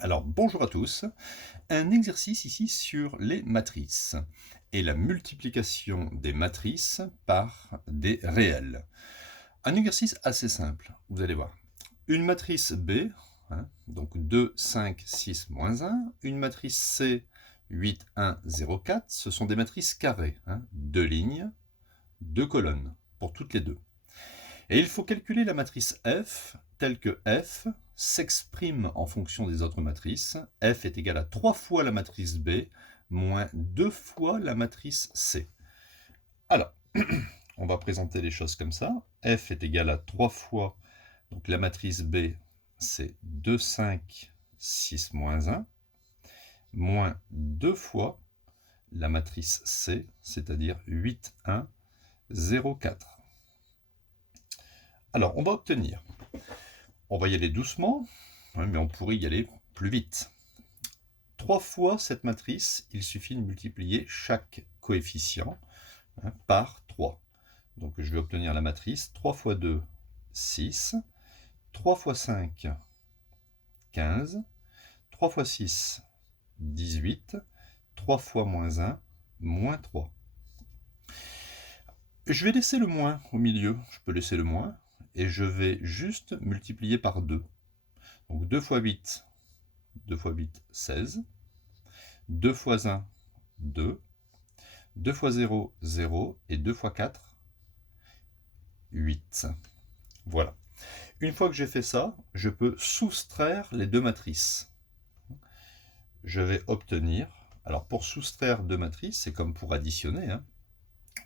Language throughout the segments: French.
Alors, bonjour à tous. Un exercice ici sur les matrices et la multiplication des matrices par des réels. Un exercice assez simple, vous allez voir. Une matrice B, donc 2, 5, 6, moins 1. Une matrice C, 8, 1, 0, 4. Ce sont des matrices carrées, deux lignes, deux colonnes, pour toutes les deux. Et il faut calculer la matrice F telle que F s'exprime en fonction des autres matrices. F est égal à 3 fois la matrice B moins 2 fois la matrice C. Alors, on va présenter les choses comme ça. F est égal à 3 fois, donc la matrice B, c'est 2, 5, 6, moins 1, moins 2 fois la matrice C, c'est-à-dire 8, 1, 0, 4. Alors, on va obtenir, on va y aller doucement, mais on pourrait y aller plus vite. 3 fois cette matrice, il suffit de multiplier chaque coefficient par 3. Donc je vais obtenir la matrice 3 fois 2, 6, 3 fois 5, 15, 3 fois 6, 18, 3 fois moins 1, moins 3. Je vais laisser le moins au milieu, je peux laisser le moins, et je vais juste multiplier par 2. Donc 2 fois 8, 2 fois 8, 16. 2 fois 1, 2. 2 fois 0, 0. Et 2 fois 4, 8. Voilà. Une fois que j'ai fait ça, je peux soustraire les deux matrices. Je vais obtenir... Alors pour soustraire deux matrices, c'est comme pour additionner.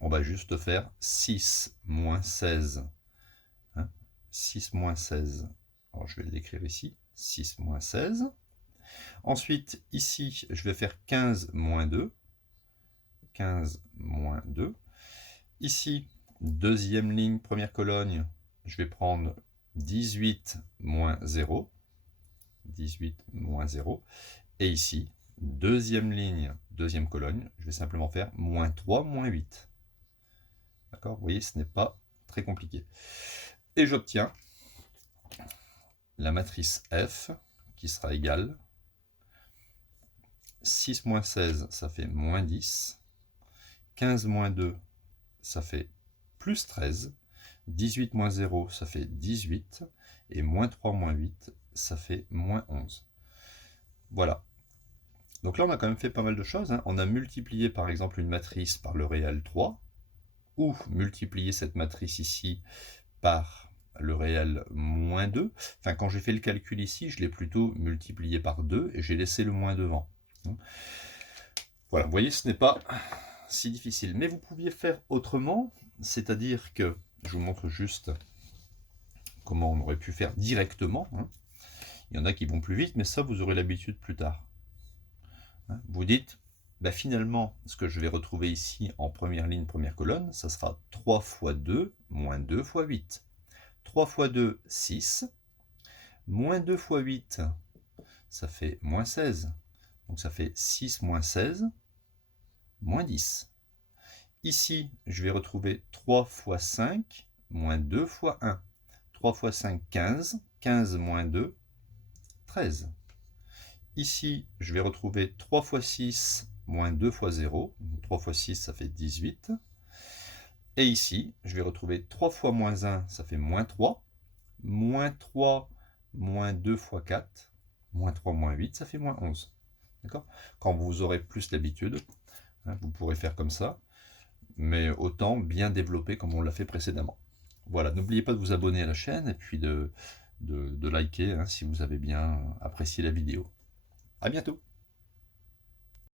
On va juste faire 6 moins 16. 6 moins 16. Alors je vais l'écrire ici. 6 moins 16. Ensuite, ici, je vais faire 15 moins 2. 15 moins 2. Ici, deuxième ligne, première colonne, je vais prendre 18 moins 0. 18 moins 0. Et ici, deuxième ligne, deuxième colonne, je vais simplement faire moins 3 moins 8. D'accord? Vous voyez, ce n'est pas très compliqué. Et j'obtiens la matrice F qui sera égale 6 moins 16, ça fait moins 10. 15 moins 2, ça fait plus 13. 18 moins 0, ça fait 18. Et moins 3 moins 8, ça fait moins 11. Voilà. Donc là, on a quand même fait pas mal de choses. On a multiplié par exemple une matrice par le réel 3, ou multiplié cette matrice ici par le réel moins 2. Enfin, quand j'ai fait le calcul ici, je l'ai plutôt multiplié par 2 et j'ai laissé le moins devant. Voilà, vous voyez, ce n'est pas si difficile. Mais vous pouviez faire autrement, c'est-à-dire que, je vous montre juste comment on aurait pu faire directement. Il y en a qui vont plus vite, mais ça, vous aurez l'habitude plus tard. Vous dites, finalement, ce que je vais retrouver ici en première ligne, première colonne, ça sera 3 fois 2, moins 2 fois 8. 3 fois 2, 6. Moins 2 fois 8, ça fait moins 16. Donc ça fait 6 moins 16, moins 10. Ici, je vais retrouver 3 fois 5, moins 2 fois 1. 3 fois 5, 15. 15 moins 2, 13. Ici, je vais retrouver 3 fois 6, moins 2 fois 0. 3 fois 6, ça fait 18. Et ici, je vais retrouver 3 fois moins 1, ça fait moins 3. Moins 3, moins 2 fois 4. Moins 3, moins 8, ça fait moins 11. D'accord? Quand vous aurez plus l'habitude, vous pourrez faire comme ça, mais autant bien développer comme on l'a fait précédemment. Voilà, n'oubliez pas de vous abonner à la chaîne et puis de liker si vous avez bien apprécié la vidéo. À bientôt!